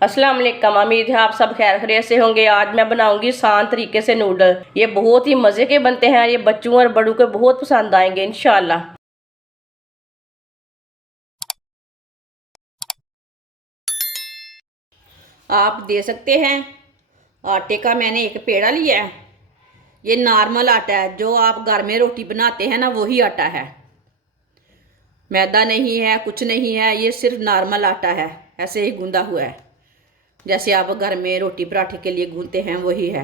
अस्सलाम वालेकुम। उम्मीद है आप सब खैर खैरियत से होंगे। आज मैं बनाऊंगी आसान तरीके से नूडल। ये बहुत ही मज़े के बनते हैं। ये बच्चों और बड़ों को बहुत पसंद आएंगे इंशाल्लाह। आप दे सकते हैं आटे का मैंने एक पेड़ा लिया है। ये नॉर्मल आटा है, जो आप घर में रोटी बनाते हैं ना वही आटा है। मैदा नहीं है, कुछ नहीं है, ये सिर्फ नॉर्मल आटा है, ऐसे ही गूंदा हुआ है जैसे आप घर में रोटी पराठे के लिए गूंथते हैं वही है।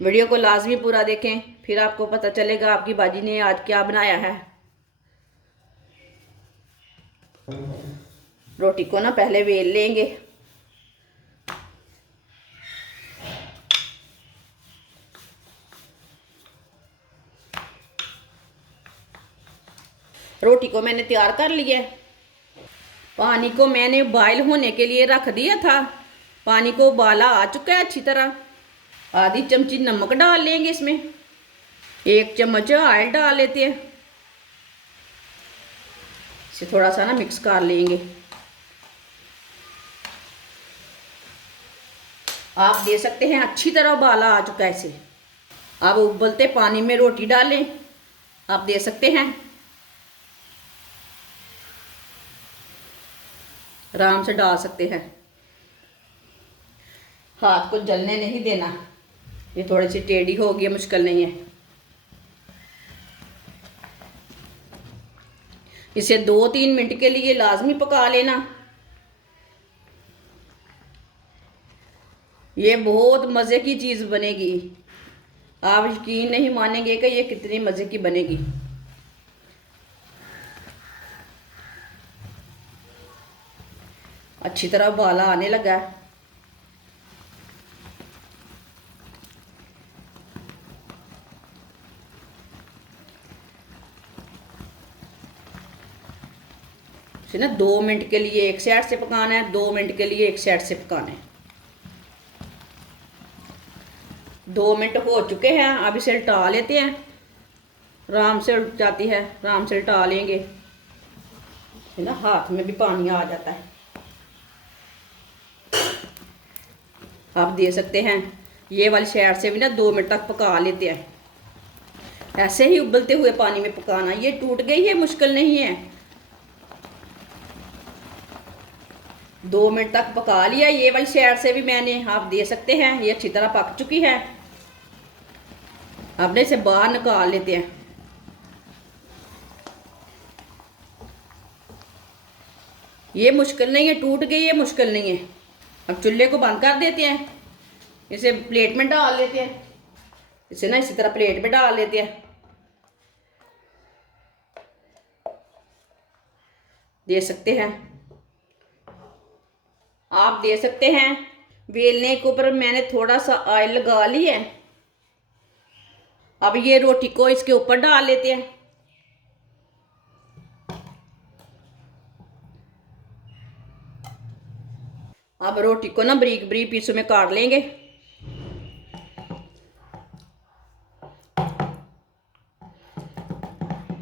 वीडियो को लाजमी पूरा देखें, फिर आपको पता चलेगा आपकी बाजी ने आज क्या बनाया है। रोटी को ना पहले बेल लेंगे। रोटी को मैंने तैयार कर लिया है। पानी को मैंने बॉयल होने के लिए रख दिया था। पानी को उबाला आ चुका है अच्छी तरह। आधी चमची नमक डाल लेंगे इसमें। 1 चम्मच ऑयल डाल लेते हैं। इसे थोड़ा सा ना मिक्स कर लेंगे। आप दे सकते हैं अच्छी तरह उबाला आ चुका है इसे। अब उबलते पानी में रोटी डालें। आप दे सकते हैं। आराम से डाल सकते हैं। हाथ को जलने नहीं देना। ये थोड़ी सी टेढ़ी होगी, मुश्किल नहीं है। इसे 2-3 मिनट के लिए लाजमी पका लेना। ये बहुत मज़े की चीज़ बनेगी। आप यकीन नहीं मानेंगे कि ये कितनी मज़े की बनेगी। अच्छी तरह उबाला आने लगा है। इसे ना 2 मिनट के लिए एक साइड से पकाना है, 2 मिनट के लिए एक साइड से पकाना है। 2 मिनट हो चुके हैं। अब इसे उल्टा लेते हैं। आराम से उल्ट जाती है, आराम से उल्टा लेंगे। ना हाथ में भी पानी आ जाता है। आप दे सकते हैं। ये वाली साइड से भी ना 2 मिनट तक पका लेते हैं। ऐसे ही उबलते हुए पानी में पकाना। ये टूट गई है, मुश्किल नहीं है। 2 मिनट तक पका लिया। ये वाली साइड से भी मैंने, आप दे सकते हैं। ये अच्छी तरह पक चुकी है। अब इसे बाहर निकाल लेते हैं। ये मुश्किल नहीं है, टूट गई है, मुश्किल नहीं है। अब चूल्हे को बंद कर देते हैं। इसे प्लेट में डाल लेते हैं। इसे ना इसी तरह प्लेट में डाल लेते हैं। दे सकते हैं। आप दे सकते हैं। बेलने के ऊपर मैंने थोड़ा सा ऑयल लगा लिया है। अब ये रोटी को इसके ऊपर डाल लेते हैं। अब रोटी को ना बारीक बारीक पीसों में काट लेंगे।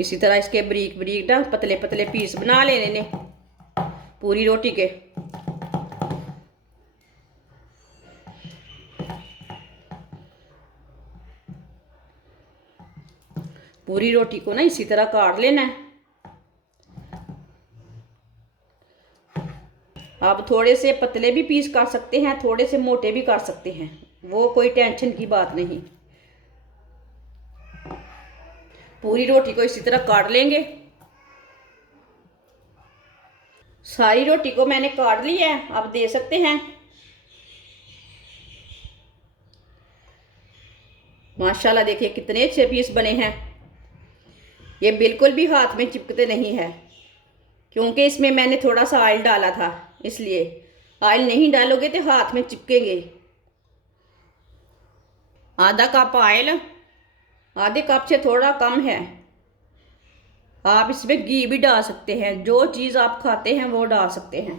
इसी तरह इसके बारीक बारीक ना पतले पतले पीस बना लेने पूरी रोटी के। पूरी रोटी को ना इसी तरह काट लेना है। आप थोड़े से पतले भी पीस कर सकते हैं, थोड़े से मोटे भी कर सकते हैं, वो कोई टेंशन की बात नहीं। पूरी रोटी को इसी तरह काट लेंगे। सारी रोटी को मैंने काट लिया है। आप दे सकते हैं। माशाल्लाह देखिए कितने अच्छे पीस बने हैं। ये बिल्कुल भी हाथ में चिपकते नहीं है, क्योंकि इसमें मैंने थोड़ा सा ऑयल डाला था, इसलिए। ऑयल नहीं डालोगे तो हाथ में चिपकेंगे। आधा कप ऑयल, आधे कप से थोड़ा कम है। आप इसमें घी भी डाल सकते हैं, जो चीज़ आप खाते हैं वो डाल सकते हैं।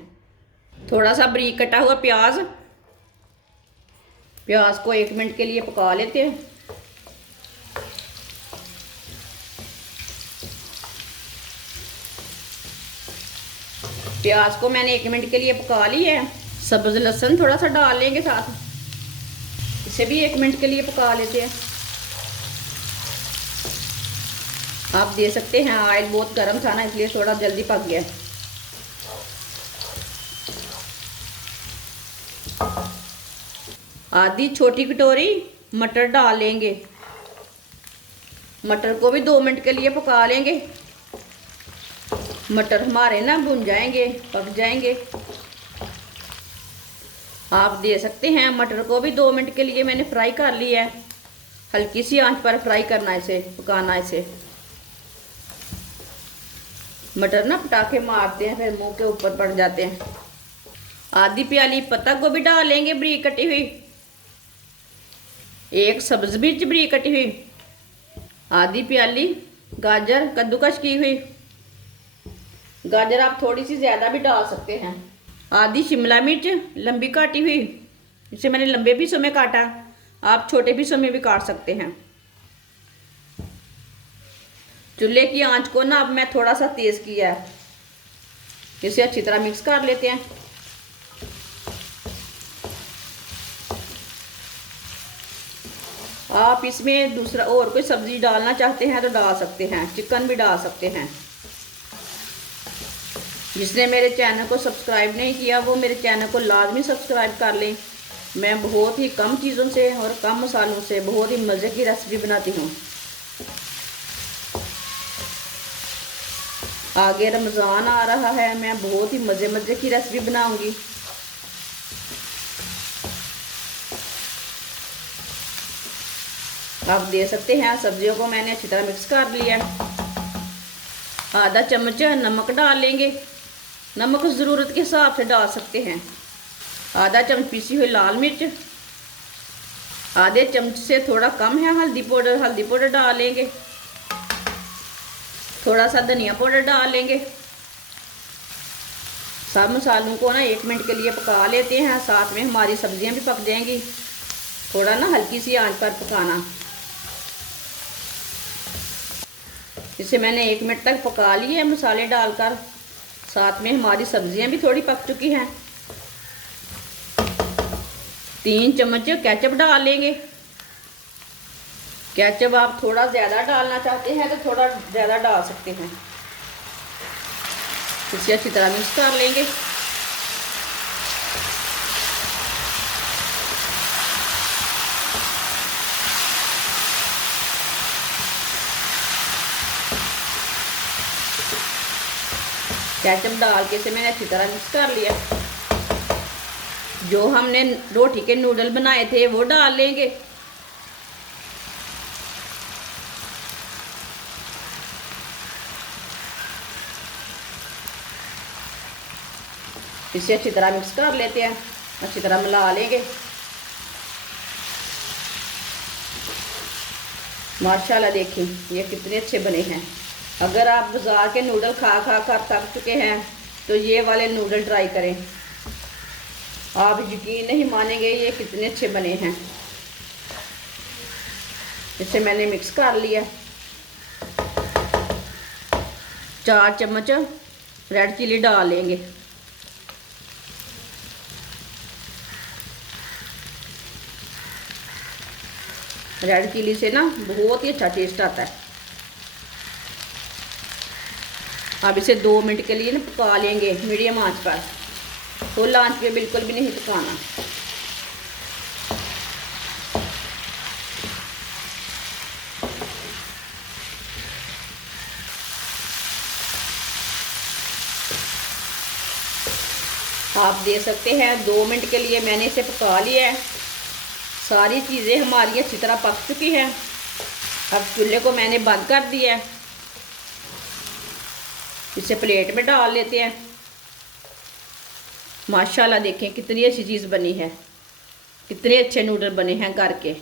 थोड़ा सा बारीक कटा हुआ प्याज। प्याज को 1 मिनट के लिए पका लेते हैं। प्याज को मैंने 1 मिनट के लिए पका लिया है। सब्ज लहसुन थोड़ा सा डाल लेंगे साथ, इसे भी 1 मिनट के लिए पका लेते हैं। आप दे सकते हैं ऑयल बहुत गर्म था ना, इसलिए थोड़ा जल्दी पक गया। आधी छोटी कटोरी मटर डाल लेंगे। मटर को भी 2 मिनट के लिए पका लेंगे। मटर हमारे ना भुन जाएंगे, पक जाएंगे। आप दे सकते हैं मटर को भी 2 मिनट के लिए मैंने फ्राई कर लिया है। हल्की सी आंच पर फ्राई करना, इसे पकाना। इसे मटर ना पटाखे मारते हैं, फिर मुंह के ऊपर पड़ जाते हैं। आधी प्याली पत्ता गोभी डाल लेंगे बारीक कटी हुई। 1 सब्ज मिर्च बारीक कटी हुई। आधी प्याली गाजर कद्दूकस की हुई। गाजर आप थोड़ी सी ज़्यादा भी डाल सकते हैं। आधी शिमला मिर्च लंबी काटी हुई, इसे मैंने लंबे पीसों में काटा, आप छोटे पीसों में भी काट सकते हैं। चूल्हे की आंच को ना अब मैं थोड़ा सा तेज़ किया है। इसे अच्छी तरह मिक्स कर लेते हैं। आप इसमें दूसरा और कोई सब्ज़ी डालना चाहते हैं तो डाल सकते हैं, चिकन भी डाल सकते हैं। जिसने मेरे चैनल को सब्सक्राइब नहीं किया वो मेरे चैनल को लाजमी सब्सक्राइब कर लें। मैं बहुत ही कम चीज़ों से और कम मसालों से बहुत ही मज़े की रेसिपी बनाती हूँ। आगे रमज़ान आ रहा है, मैं बहुत ही मज़े की रेसिपी बनाऊंगी। आप दे सकते हैं सब्जियों को मैंने अच्छी तरह मिक्स कर लिया। आधा चम्मच नमक डाल लेंगे। नमक ज़रूरत के हिसाब से डाल सकते हैं। आधा चम्मच पीसी हुई लाल मिर्च। आधे चम्मच से थोड़ा कम है हल्दी पाउडर डाल लेंगे। थोड़ा सा धनिया पाउडर डाल लेंगे। सब मसालों को ना 1 मिनट के लिए पका लेते हैं, साथ में हमारी सब्जियां भी पक जाएंगी। थोड़ा ना हल्की सी आंच पर पकाना। इसे मैंने 1 मिनट तक पका लिया है मसाले डालकर। साथ में हमारी सब्जियां भी थोड़ी पक चुकी हैं। 3 चम्मच केचप डाल लेंगे। केचप आप थोड़ा ज़्यादा डालना चाहते हैं तो थोड़ा ज़्यादा डाल सकते हैं। इसे अच्छी तरह मिक्स कर लेंगे। केचप डाल के इसे मैंने अच्छी तरह मिक्स कर लिया। जो हमने रोटी के नूडल बनाए थे वो डाल लेंगे। इसे अच्छी तरह मिक्स कर लेते हैं, अच्छी तरह मिला लेंगे। माशाल्लाह देखिए ये कितने अच्छे बने हैं। अगर आप बाज़ार के नूडल खा कर थक चुके हैं तो ये वाले नूडल ट्राई करें। आप यकीन नहीं मानेंगे ये कितने अच्छे बने हैं। इसे मैंने मिक्स कर लिया। 4 चम्मच रेड चिली डाल लेंगे। रेड चिली से ना बहुत ही अच्छा टेस्ट आता है। अब इसे 2 मिनट के लिए ना पका लेंगे मीडियम आंच पर। फुल आंच पे बिल्कुल भी नहीं पकाना। आप दे सकते हैं 2 मिनट के लिए मैंने इसे पका लिया है। सारी चीज़ें हमारी अच्छी तरह पक चुकी हैं। अब चूल्हे को मैंने बंद कर दिया है। इसे प्लेट में डाल लेते हैं। माशाल्लाह देखें कितनी अच्छी चीज़ बनी है, कितने अच्छे नूडल बने हैं घर के।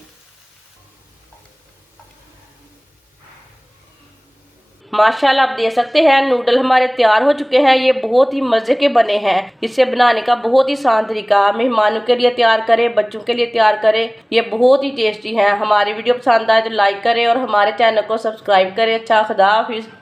माशाल्लाह आप दे सकते हैं नूडल हमारे तैयार हो चुके हैं। ये बहुत ही मज़े के बने हैं। इसे बनाने का बहुत ही आसान तरीका, मेहमानों के लिए तैयार करें, बच्चों के लिए तैयार करें। ये बहुत ही टेस्टी है। हमारी वीडियो पसंद आए तो लाइक करें और हमारे चैनल को सब्सक्राइब करें। अच्छा, खुदा हाफिज़।